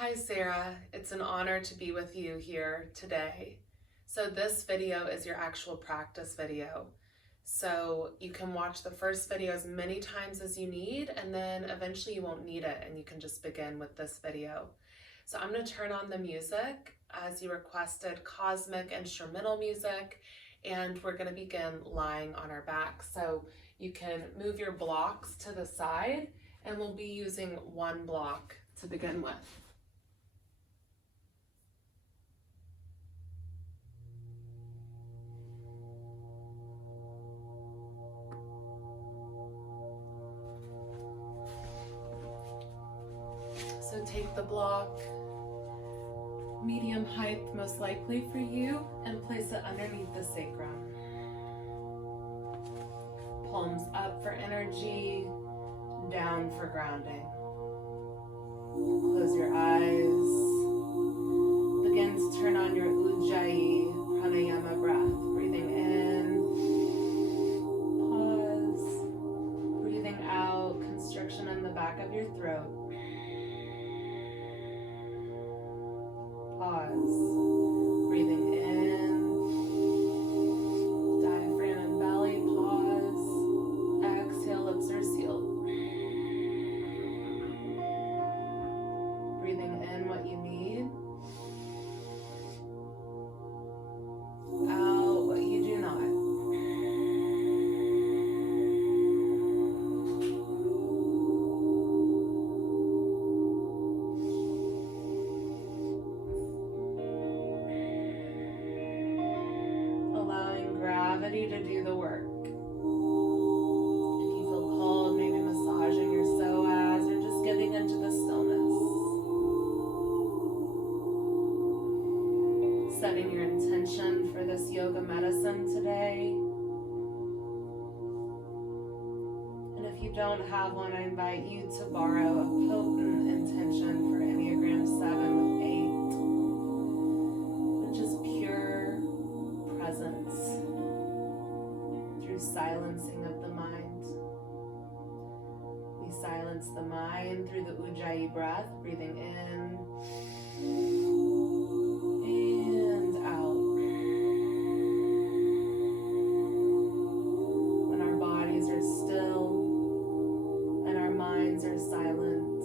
Hi Sarah, it's an honor to be with you here today. So this video is your actual practice video. So you can watch the first video as many times as you need, and then eventually you won't need it and you can just begin with this video. So I'm going to turn on the music as you requested, cosmic instrumental music, and we're going to begin lying on our back. So you can move your blocks to the side and we'll be using one block to begin with. So take the block, medium height most likely for you, and place it underneath the sacrum. Palms up for energy, down for grounding. Close your eyes. Begin to turn on your Ujjayi pranayama breath. Breathing in, pause. Breathing out, constriction in the back of your throat. Pause. Breathing in, diaphragm and belly, pause. Exhale, lips are sealed. Breathing in what you need. Out what you do not. To do the work. If you feel called, maybe massaging your psoas or just giving into the stillness. Setting your intention for this yoga medicine today. And if you don't have one, I invite you to borrow a potent intention for Enneagram 7 with 8, which is pure presence. Silencing of the mind. We silence the mind through the Ujjayi breath, breathing in and out. When our bodies are still and our minds are silent,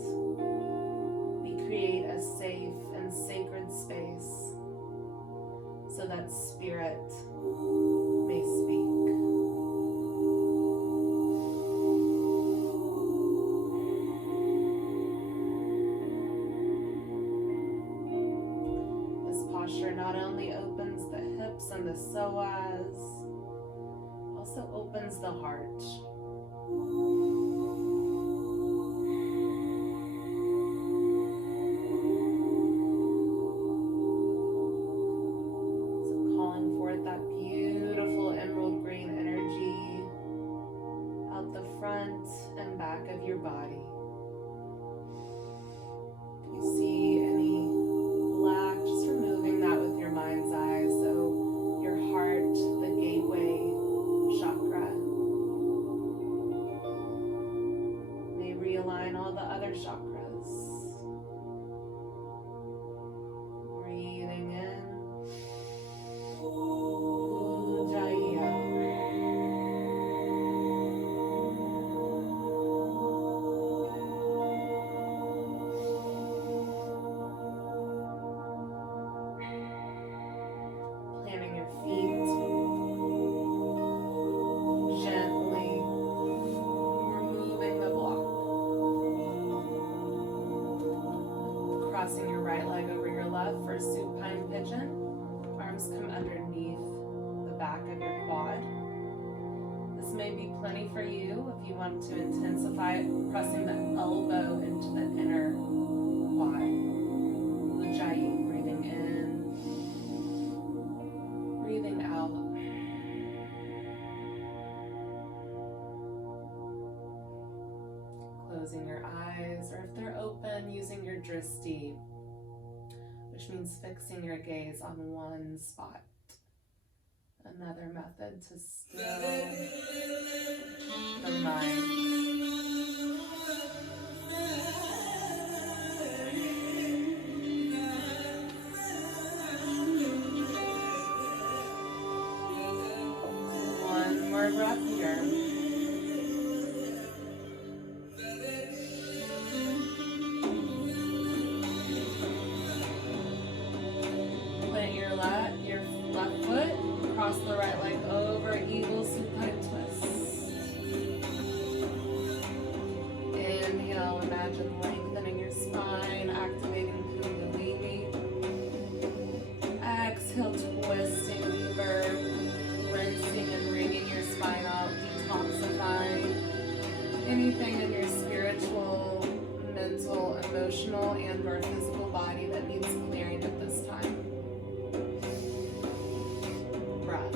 we create a safe and sacred space so that spirit may speak. Not only opens the hips and the psoas, also opens the heart. So calling forth that beautiful emerald green energy out the front and back of your body. If you see any black, just removing that with your mind's eye. So your heart, the gateway chakra, may realign all the other chakras. Breathing in, Ujjayi out. Crossing your right leg over your left for supine pigeon. Arms come underneath the back of your quad. This may be plenty for you if you want to intensify it, pressing the elbow into the inner quad. Ujjayi, breathing in, breathing out. Closing your eyes, or if they're open, using your drishti, which means fixing your gaze on one spot. Another method to still the mind. more breath here. Plant your left foot, cross the right leg over, eagle supine twist. Inhale, imagine lengthening your spine, activating Kundalini. Exhale, twisting deeper, rinsing and wringing your spine out, detoxifying anything in your spiritual, mental, emotional, and or physical body that needs clearing at this time. Breath.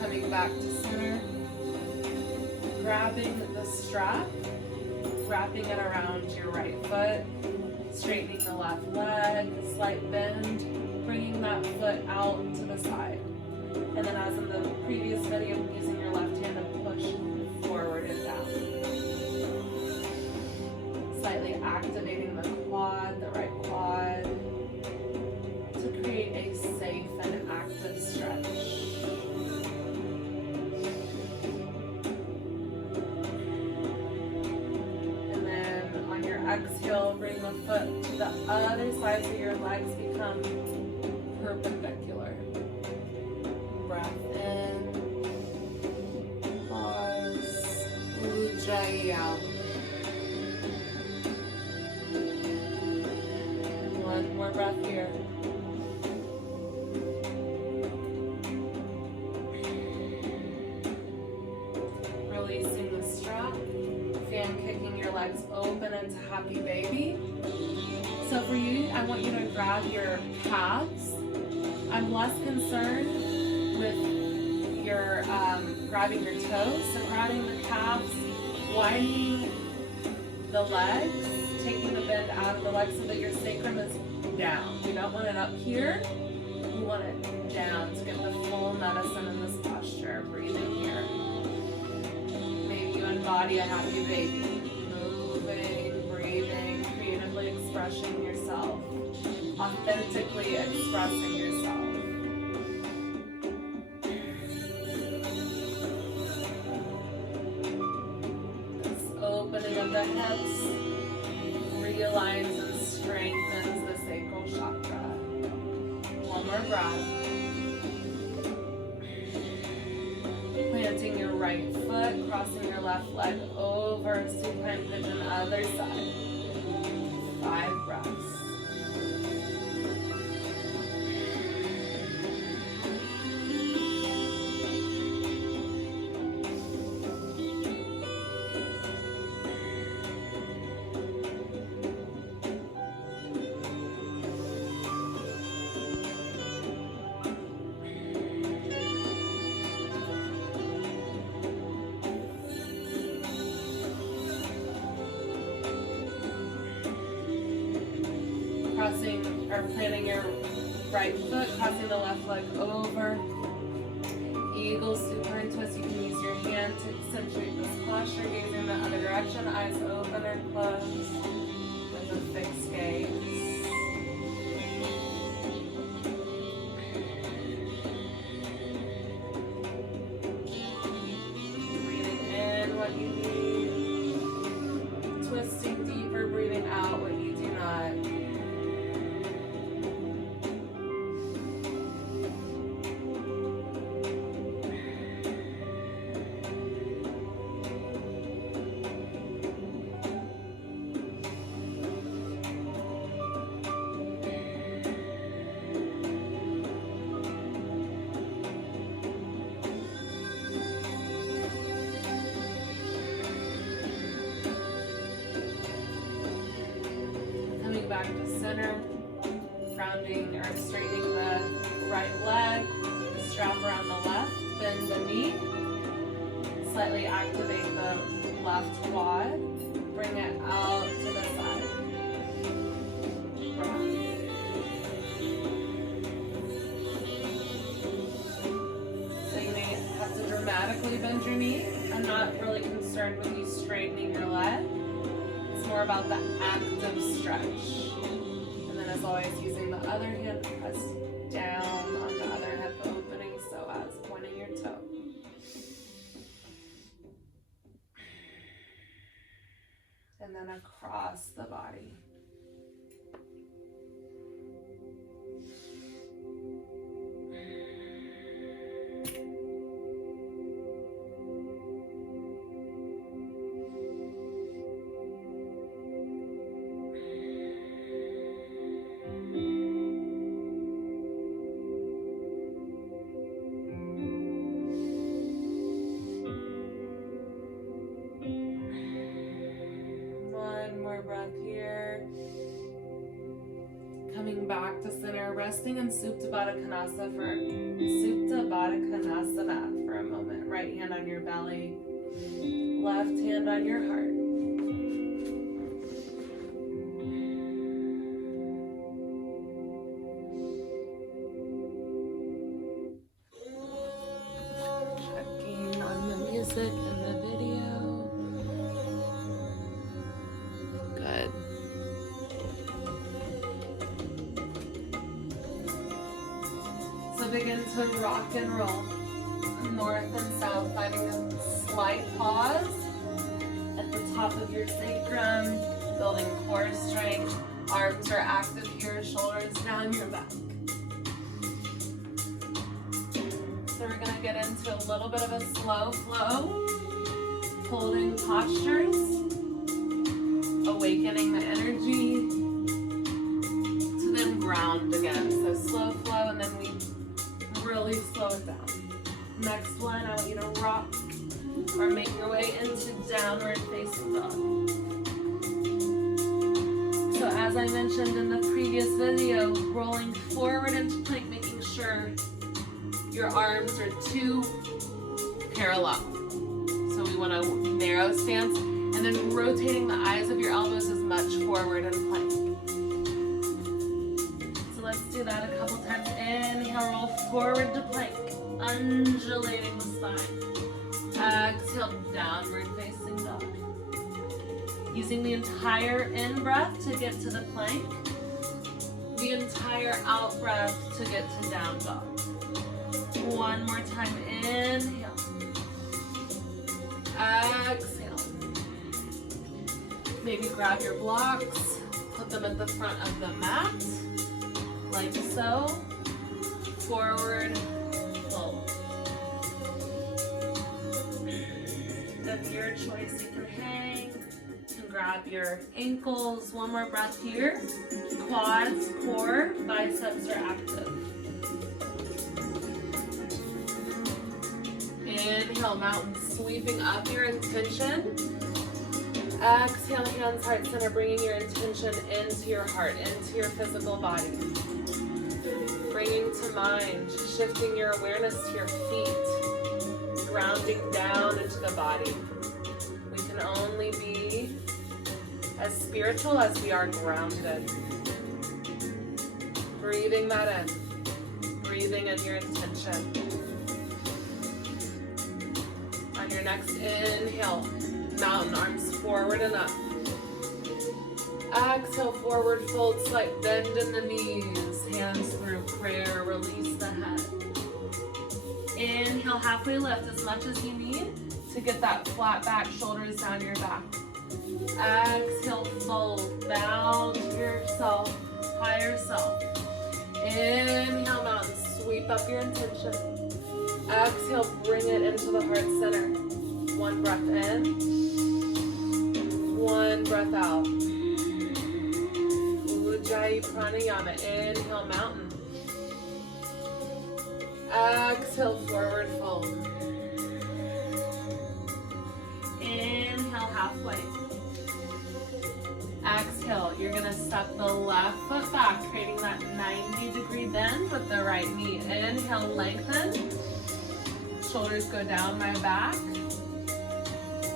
Coming back to center, grabbing the strap, wrapping it around your right foot, straightening the left leg, slight bend, bringing that foot out to the side. And then as in the previous video, using your left hand to push forward and down. Slightly activating the quad, the right quad, to create a safe and active stretch. Exhale, bring the foot to the other side so your legs become perpendicular. Breath in. Pause. Ujjayi out. One more breath here. Releasing the strap. Fan kicking your legs open into happy baby. So for you, I want you to grab your calves. I'm less concerned with your grabbing your toes. So grabbing the calves, widening the legs, taking the bend out of the legs so that your sacrum is down. You don't want it up here. You want it down to get the full medicine in this posture. Breathing here. Body a happy baby. Moving, breathing, creatively expressing yourself. Authentically expressing yourself. This opening of the hips realigns and strengthens the sacral chakra. One more breath. Planting your right foot, crossing your left leg over, supine pigeon, other side. 5 breaths. Crossing or planting your right foot, crossing the left leg over. Eagle supine twist. You can use your hand to accentuate this posture, gazing the other direction, eyes open or closed with a fixed gaze. Breathing in what you need, twisting deeper, breathing out what you do not. Back to center, rounding or straightening the right leg, strap around the left, bend the knee, slightly activate the left quad, bring it out to the side. Breath. So you may have to dramatically bend your knee. I'm not really concerned with you straightening your leg. more about the active stretch. And then as always, using the other hand to press down on the other hip opening, so as pointing your toe. And then across the body. Breath here. Coming back to center, resting in Supta Baddha Konasana for a moment. Right hand on your belly, left hand on your heart. Checking on the music in the video. Good. So begin to rock and roll, north and south, finding a slight pause at the top of your sacrum, building core strength. Arms are active here, shoulders down your back. So we're gonna get into a little bit of a slow flow, holding postures, awakening the energy to then ground again. So slow flow, and then we really slow it down. Next one, I want you to rock or make your way into downward facing dog. So as I mentioned in the previous video, rolling forward into plank, making sure your arms are two parallel. So we want a narrow stance, and then rotating the eyes of your elbows as much forward in plank. So let's do that a couple times. Inhale, roll forward to plank, undulating the spine. Exhale, downward facing dog. Using the entire in-breath to get to the plank, the entire out-breath to get to down dog. One more time, inhale. Exhale. Maybe grab your blocks, put them at the front of the mat, like so. Forward, fold. Of your choice, you can hang, you can grab your ankles. One more breath here. Quads, core, biceps are active. Inhale, mountain, sweeping up your intention. Exhale, hands, heart center, bringing your intention into your heart, into your physical body. Bringing to mind, shifting your awareness to your feet, grounding down into the body. We can only be as spiritual as we are grounded. Breathing that in, breathing in your intention. On your next inhale, mountain, arms forward and up. Exhale, forward fold, slight bend in the knees, hands through prayer, release the head. Inhale, halfway lift as much as you need to get that flat back, shoulders down your back. Exhale, fold, bow to yourself, higher self. Inhale, mountain, sweep up your intention. Exhale, bring it into the heart center. One breath in, one breath out. Ujjayi Pranayama, inhale, mountain. Exhale, forward fold. Inhale, halfway. Exhale, you're gonna step the left foot back, creating that 90-degree bend with the right knee. Inhale, lengthen. Shoulders go down my back.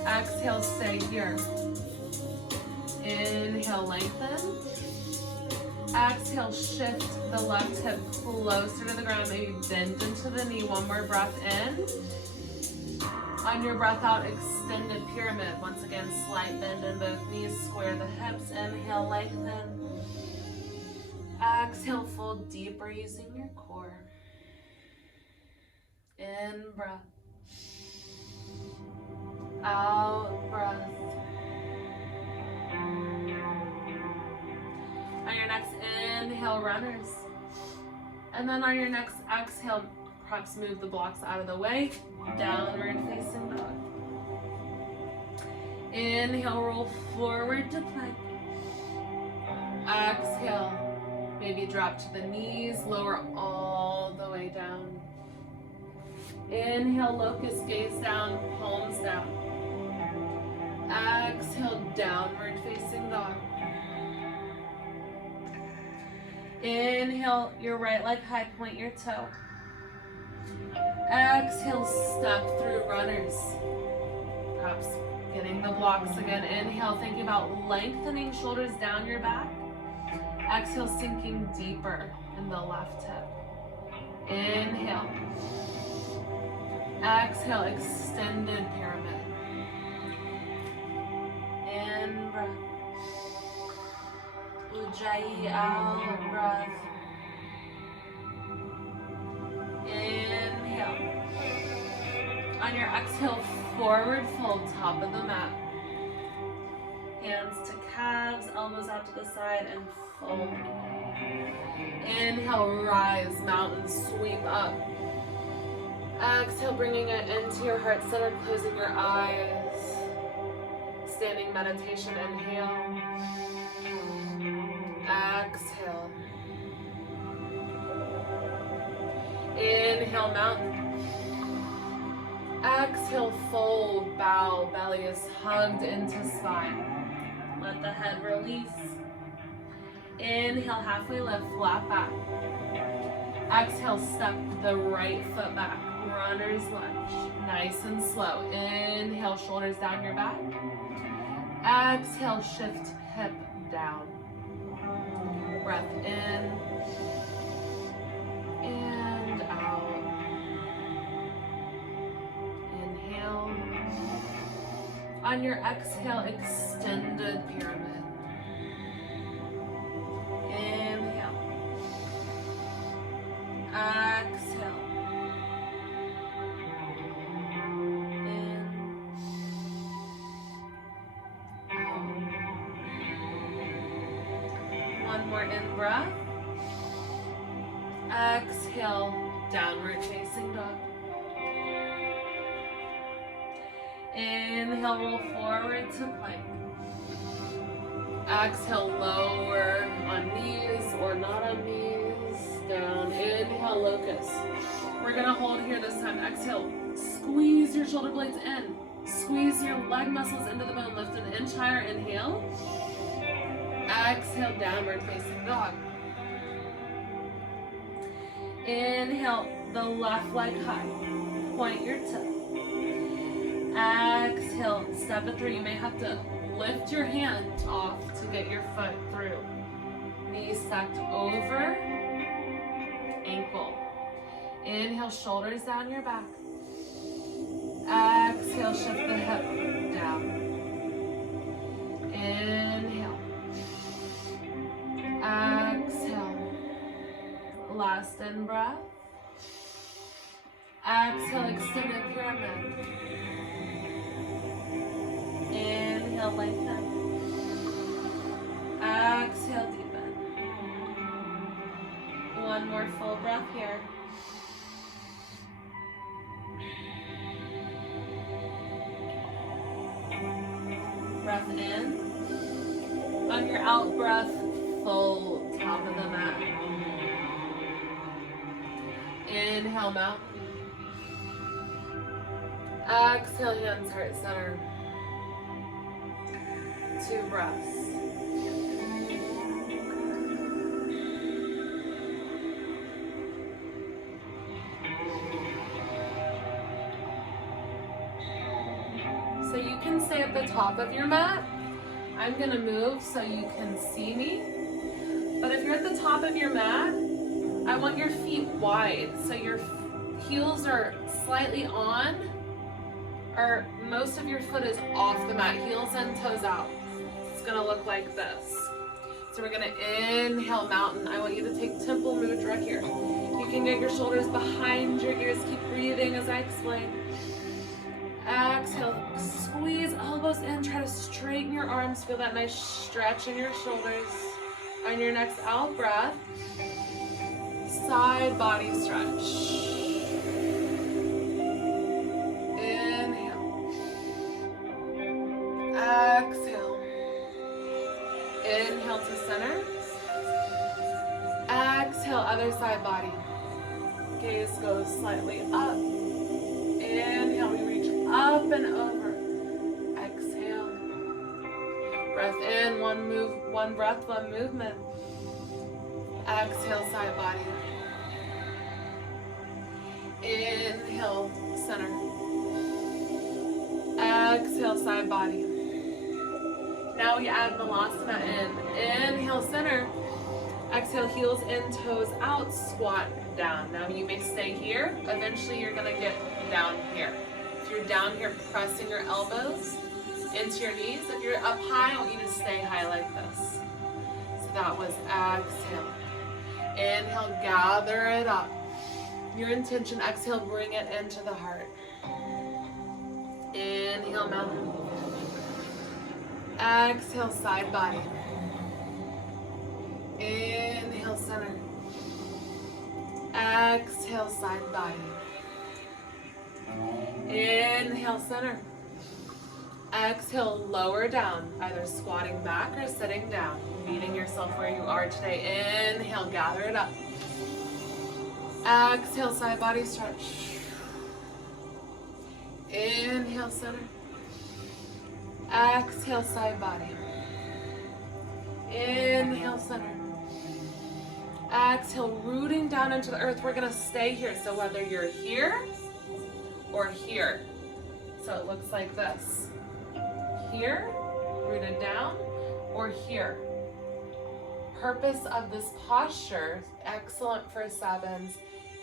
Exhale, stay here. Inhale, lengthen. Exhale, shift the left hip closer to the ground. Maybe bend into the knee. One more breath in. On your breath out, extended pyramid. Once again, slight bend in both knees, square the hips. Inhale, lengthen. Exhale, fold deeper using your core. In breath. Out breath. On your next inhale, runners. And then on your next exhale, perhaps move the blocks out of the way. Downward facing dog. Inhale, roll forward to plank. Exhale, maybe drop to the knees, lower all the way down. Inhale, locust gaze down, palms down. Exhale, downward facing dog. Inhale, your right leg high, point your toe. Exhale, step through runners. Perhaps getting the blocks again. Inhale, thinking about lengthening shoulders down your back. Exhale, sinking deeper in the left hip. Inhale. Exhale, extended pyramid. In breath. Ujjayi, out breath. Inhale. On your exhale, forward fold, top of the mat. Hands to calves, elbows out to the side, and fold. Inhale, rise, mountain sweep up. Exhale, bringing it into your heart center, closing your eyes. Standing meditation, inhale. Exhale. Inhale, mountain. Exhale, fold, bow, belly is hugged into spine. Let the head release. Inhale, halfway lift, flat back. Exhale, step the right foot back. Runner's lunge. Nice and slow. Inhale, shoulders down your back. Exhale, shift hip down. Breath in. And out. Inhale. On your exhale, extended pyramid. Inhale. Exhale. In. Out. One more in breath. Exhale, downward facing dog. Inhale, roll forward to plank. Exhale, lower on knees or not on knees. Down. Inhale, locust. We're gonna hold here this time. Exhale, squeeze your shoulder blades in. Squeeze your leg muscles into the bone. Lift an inch higher. Inhale. Exhale, downward facing dog. Inhale, the left leg high. Point your toe. Exhale, step it through. You may have to lift your hand off to get your foot through. Knees stacked over. Ankle. Inhale, shoulders down your back. Exhale, shift the hip down. Inhale. Exhale. Last in breath. Exhale, extended pyramid. Inhale, lengthen. Exhale, deepen. One more full breath here. Breath in. On your out breath, fold top of the mat. Inhale, mountain. Exhale, hands heart center. 2 breaths. So you can stay at the top of your mat. I'm gonna move so you can see me. But if you're at the top of your mat, I want your feet wide, so your heels are slightly on or most of your foot is off the mat, heels and toes out. It's gonna look like this. So we're gonna inhale mountain. I want you to take temple mudra here. You can get your shoulders behind your ears. Keep breathing as I explain. Exhale, squeeze elbows in. Try to straighten your arms. Feel that nice stretch in your shoulders. On your next out breath, side body stretch. Inhale. Exhale. Inhale to center. Exhale, other side body. Gaze goes slightly up. Inhale, we reach up and over. Exhale. Breath in, one breath, one movement. Exhale, side body. Inhale, center. Exhale, side body. Now we add Malasana in. Inhale, center. Exhale, heels in, toes out, squat down. Now you may stay here. Eventually you're gonna get down here. If you're down here, pressing your elbows into your knees. If you're up high, I want you to stay high like this. So that was exhale. Inhale, gather it up. Your intention, exhale, bring it into the heart. Inhale, mountain. Exhale, side body. Inhale, center. Exhale, side body. Inhale, center. Exhale, lower down, either squatting back or sitting down. Meeting yourself where you are today. Inhale, gather it up. Exhale, side body stretch. Inhale, center. Exhale, side body. Inhale, center. Exhale, rooting down into the earth. We're gonna stay here. So whether you're here or here. So it looks like this. Here, rooted down, or here. Purpose of this posture, excellent for sevens,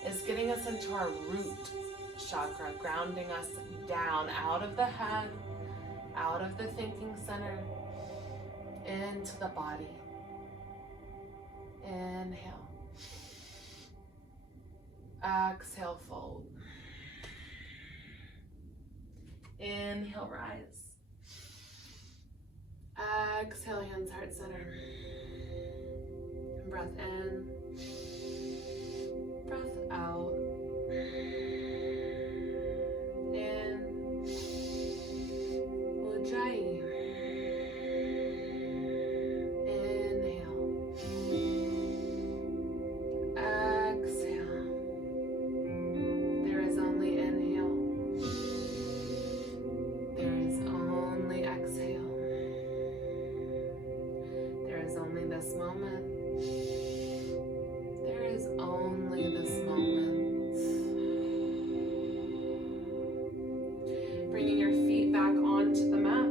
is getting us into our root chakra, grounding us down out of the head, out of the thinking center, into the body. Inhale. Exhale, fold. Inhale, rise. Exhale, hands, heart center. Breath in. Breath out. In. Ujjayi. Inhale. Exhale. There is only inhale. There is only exhale. There is only this moment. There is only this moment. Bringing your feet back onto the mat.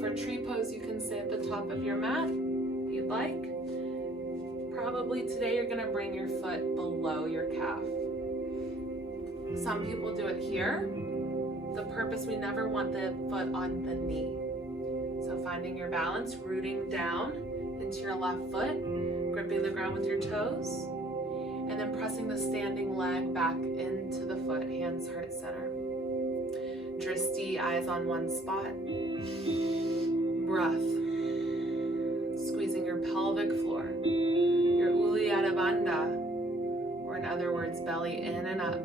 For tree pose, you can stay at the top of your mat if you'd like. Probably today you're going to bring your foot below your calf. Some people do it here. The purpose, we never want the foot on the knee. So finding your balance, rooting down into your left foot, gripping the ground with your toes, and then pressing the standing leg back into the foot, hands, heart center. Dristi, eyes on one spot. Breath. Squeezing your pelvic floor, your Uddiyana Bandha, or in other words, belly in and up,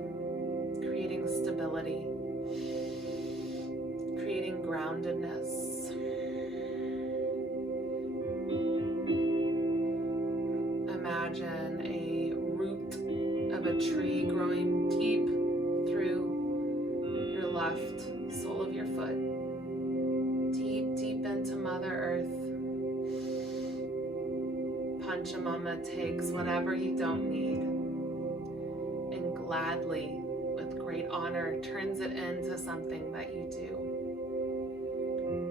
creating stability, creating groundedness. Imagine a root of a tree growing deep through your left sole of your foot, deep, deep into Mother Earth. Panchamama takes whatever you don't need and gladly, with great honor, turns it into something that you do.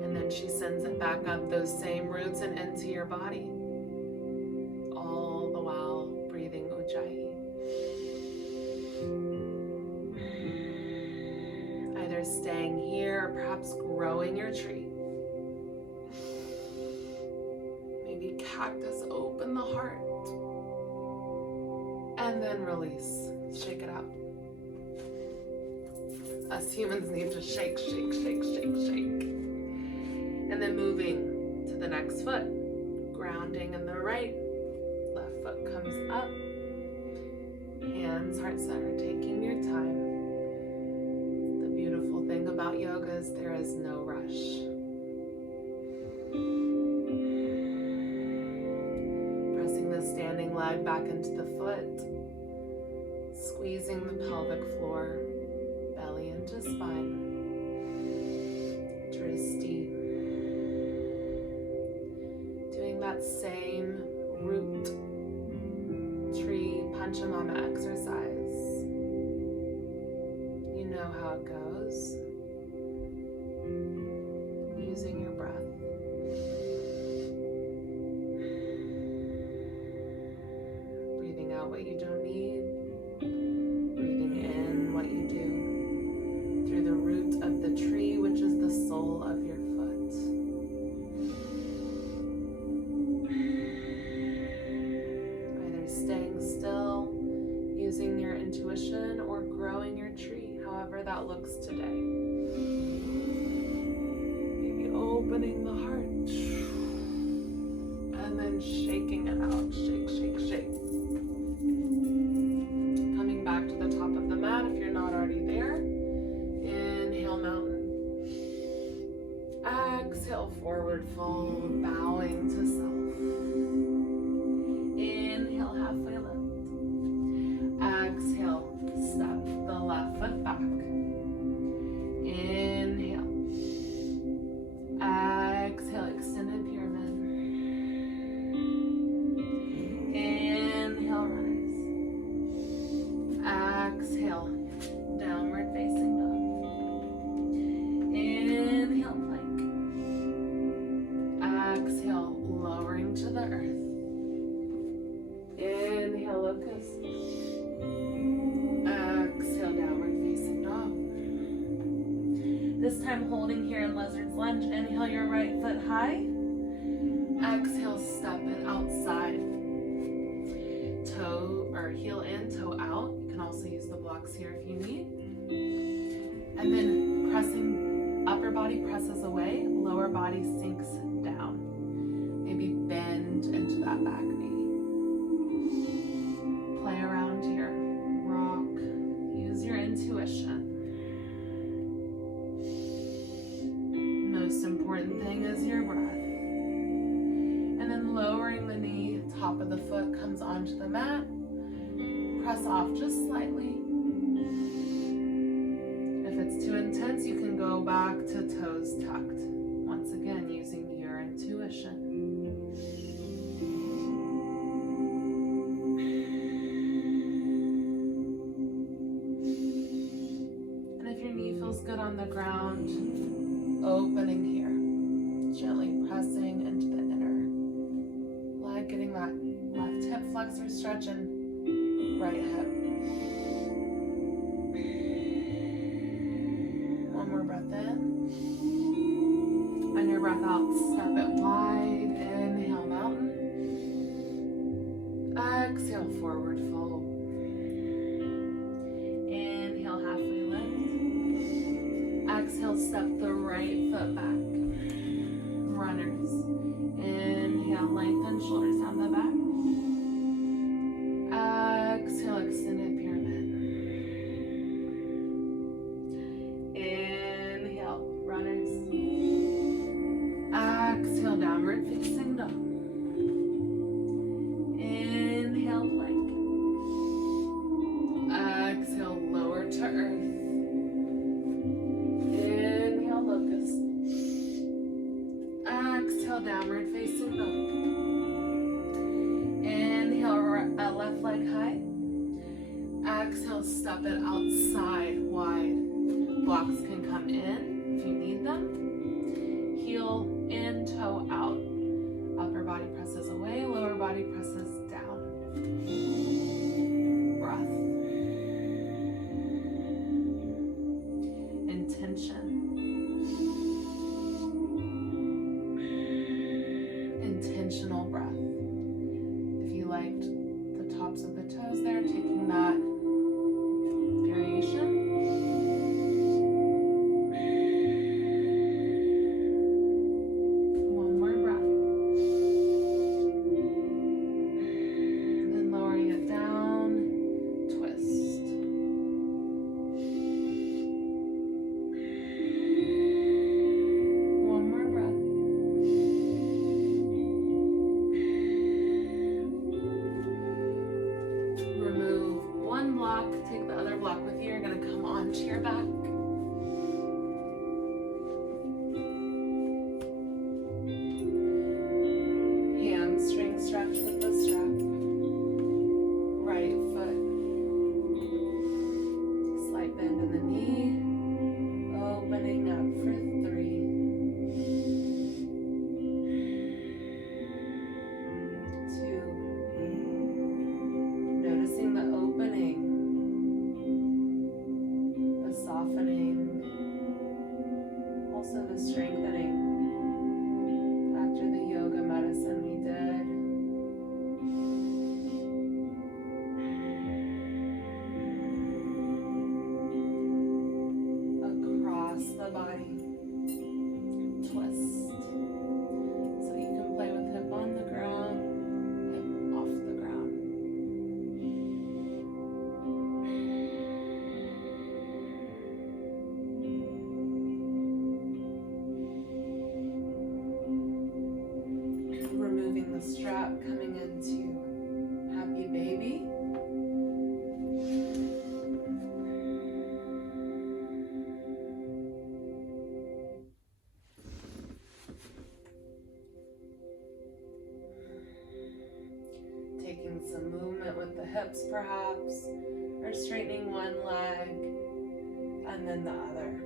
And then she sends it back up those same roots and into your body. All the while breathing Ujjayi. Either staying abs, growing your tree. Maybe cactus, open the heart. And then release, shake it out. Us humans need to shake, shake, shake, shake, shake. And then moving to the next foot, grounding in the right, left foot comes up, hands heart center, taking your time. The beautiful thing about yoga is there is no rush. Pressing the standing leg back into the foot, squeezing the pelvic floor, belly into spine, Dristi. Doing that same root tree Panchamama exercise. You know how it goes. Using your breath. Breathing out what you don't need. Breathing in what you do through the root of the tree, which is the sole of your foot. Either staying still, using your intuition, or growing your tree, however that looks today. Maybe opening the heart and then shaking it out. Shake, shake, shake. Coming back to the top of the mat if you're not already there. Inhale, mountain. Exhale, forward fold, bowing to self. Inhale, halfway lift. Exhale, step the left foot back. Inhale. Exhale, extended pyramid. Inhale, runners. Exhale, downward facing dog. Inhale, plank. Exhale, lowering to the earth. Inhale, locust. Exhale, downward facing dog. This time holding here in lizard's lunge. Inhale your right foot high. Exhale, step it outside. Toe or heel in, toe out. You can also use the blocks here if you need. And then pressing, upper body presses away, lower body sinks down. Maybe bend into that back knee. Play around here. Rock. Use your intuition. Most important thing is your breath. And then lowering the knee, top of the foot comes onto the mat. Press off just slightly. If it's too intense, you can go back to toes tucked. Once again, using your intuition. And if your knee feels good on the ground, opening here. Gently pressing into the inner leg, getting that left hip flexor stretch and right hip. One more breath in. And your breath out, step it wide. Inhale, mountain. Exhale, forward fold. Inhale, halfway lift. Exhale, step the right foot back. Runners. Inhale, lengthen shoulders down the back. Exhale, extended pyramid. Inhale, runners. Exhale, downward facing dog. Inhale, plank. Exhale, lower to earth. Inhale, locust. Exhale, downward facing dog. Inhale, left leg high. Exhale, step it outside wide. Blocks can come in if you need them. Heel in, toe out. Upper body presses away, lower body presses down. Breath. Intention. moving the strap, coming into happy baby. Taking some movement with the hips perhaps, or straightening one leg and then the other.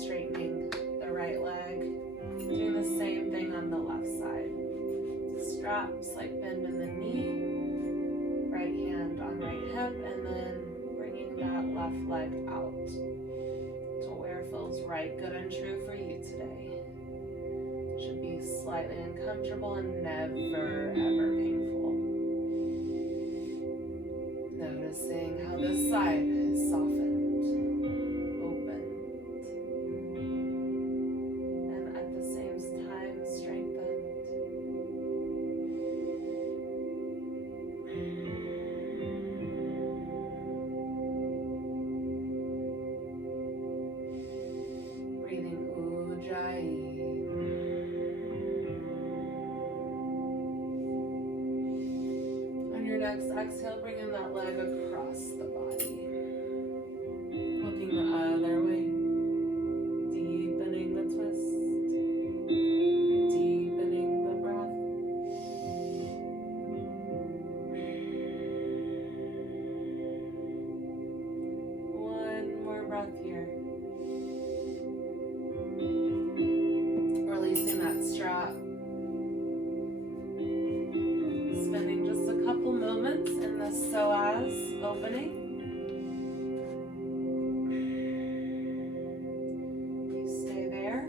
Straightening the right leg, doing the same thing on the left side. Straps like bend in the knee, right hand on right hip, and then bringing that left leg out to where it feels right, good and true for you today. Should be slightly uncomfortable and never ever painful. Noticing how this side is softened, opened, and at the same time strengthened. Breathing Ujjayi. Next exhale, bringing that leg across the body. Looking the other way. Deepening the twist. Deepening the breath. One more breath here. Releasing that strap. Spending just a couple moments in the psoas opening. You stay there.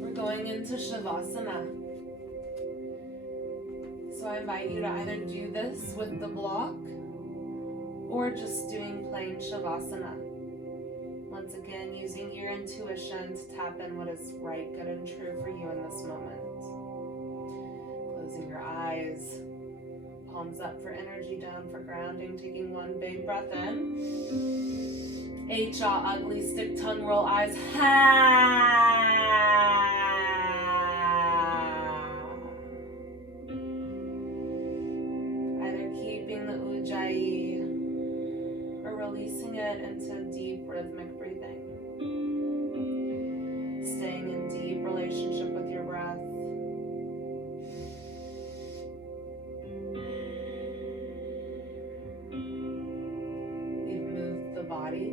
We're going into Shavasana. So I invite you to either do this with the block or just doing plain Shavasana. Once again, using your intuition to tap in what is right, good, and true for you in this moment. Closing your eyes, palms up for energy, down for grounding, taking one big breath in. H-jaw, ugly, stick tongue, roll eyes. Ha! Or releasing it into deep rhythmic breathing. Staying in deep relationship with your breath. We've moved the body.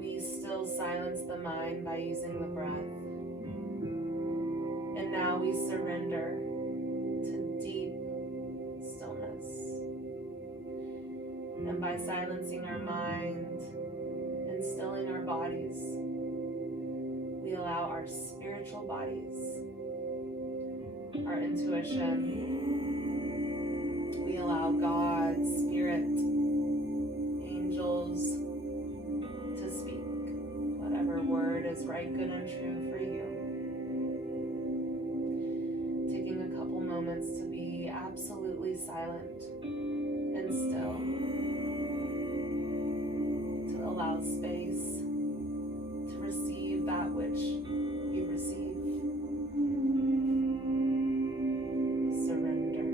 We still silence the mind by using the breath. And now we surrender to deep stillness. And by silencing our mind and stilling our bodies, we allow our spiritual bodies, our intuition, we allow God, Spirit, angels to speak whatever word is right, good, and true for you. Taking a couple moments to be absolutely silent and still, to allow space to receive that which you receive. Surrender.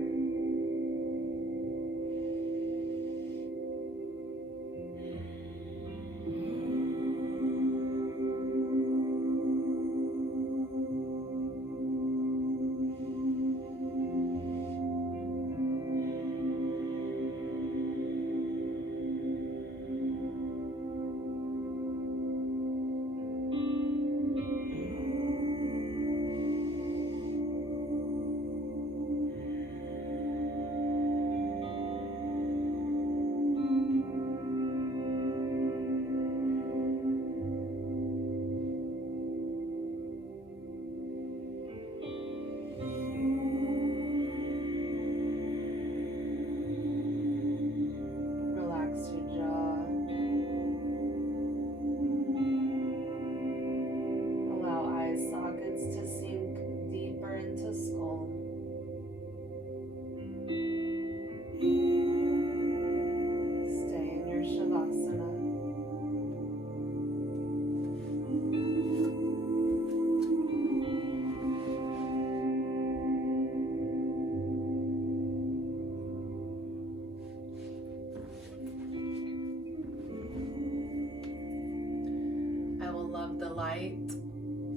the light,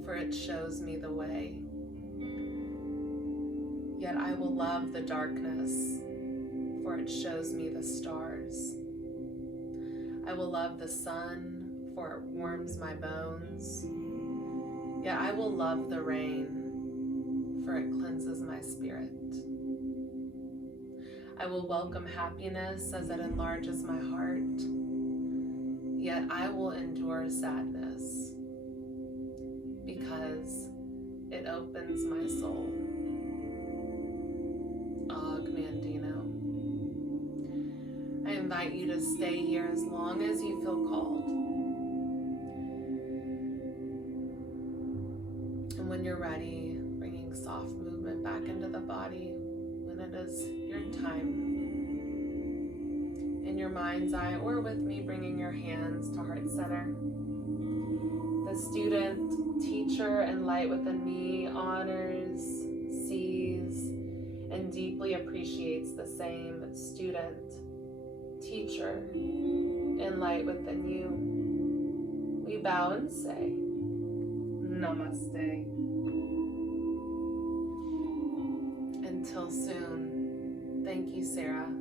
for it shows me the way. Yet I will love the darkness, for it shows me the stars. I will love the sun, for it warms my bones. Yet I will love the rain, for it cleanses my spirit. I will welcome happiness as it enlarges my heart. Yet I will endure sadness, because it opens my soul. Og Mandino. I invite you to stay here as long as you feel called. And when you're ready, bringing soft movement back into the body when it is your time. In your mind's eye or with me, bringing your hands to heart center. The student, teacher, and light within me honors, sees, and deeply appreciates the same student, teacher, and light within you. We bow and say, Namaste. Until soon. Thank you, Sarah.